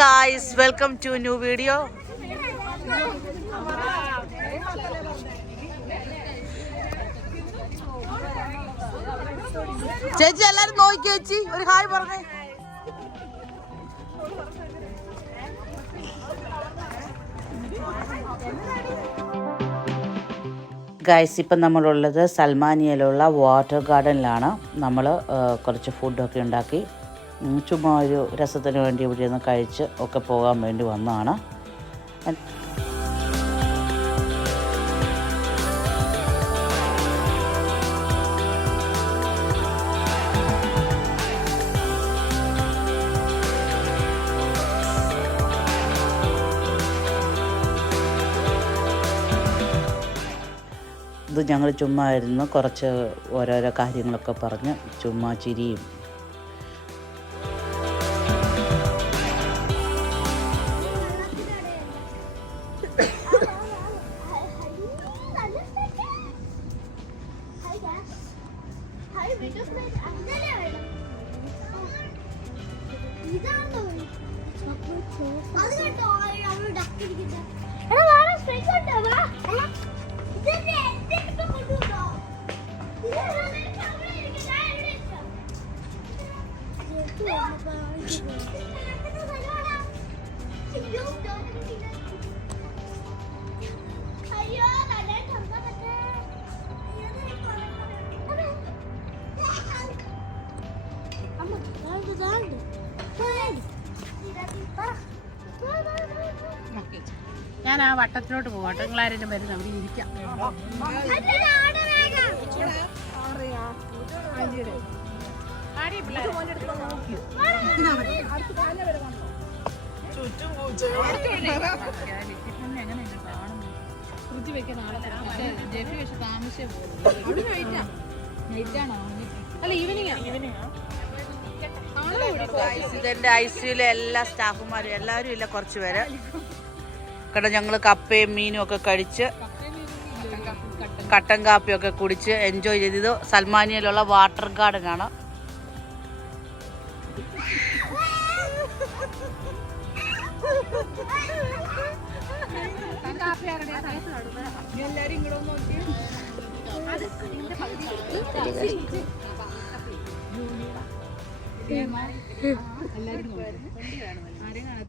guys, welcome to a new video. ചേച്ചി എല്ലാരും നോക്കി ചേച്ചി ഒരു ഹായ് പറഞ്ഞേ. ഗൈസ്, ഇപ്പം നമ്മളുള്ളത് സൽമാനിയയിലുള്ള വാട്ടർ ഗാർഡനിലാണ്. നമ്മൾ കുറച്ച് ഫുഡൊക്കെ ഉണ്ടാക്കി ചുമ്മാ ഒരു രസത്തിന് വേണ്ടി ഇവിടെ നിന്ന് കഴിച്ച് ഒക്കെ പോകാൻ വേണ്ടി വന്നതാണ്. ഇത് ഞങ്ങൾ ചുമ്മാ ഇരുന്ന് കുറച്ച് ഓരോരോ കാര്യങ്ങളൊക്കെ പറഞ്ഞ് ചുമ്മാ ചിരിയും ഞാൻ ആ വട്ടത്തിലോട്ട് പോകട്ടെ. നിങ്ങളാരും വരുന്ന അവിടെ ഇരിക്കാം. ഇതെന്റെ ഐസിയിലെ എല്ലാ സ്റ്റാഫുമാരും എല്ലാവരും ഇല്ല, കുറച്ച് പേര് കേട്ടോ. ഞങ്ങൾ കപ്പയും മീനും ഒക്കെ കഴിച്ച് കട്ടൻ കാപ്പിയൊക്കെ കുടിച്ച് എൻജോയ് ചെയ്തത് സൽമാനിയയിലുള്ള വാട്ടർ ഗാർഡനാണ്. എല്ലാരും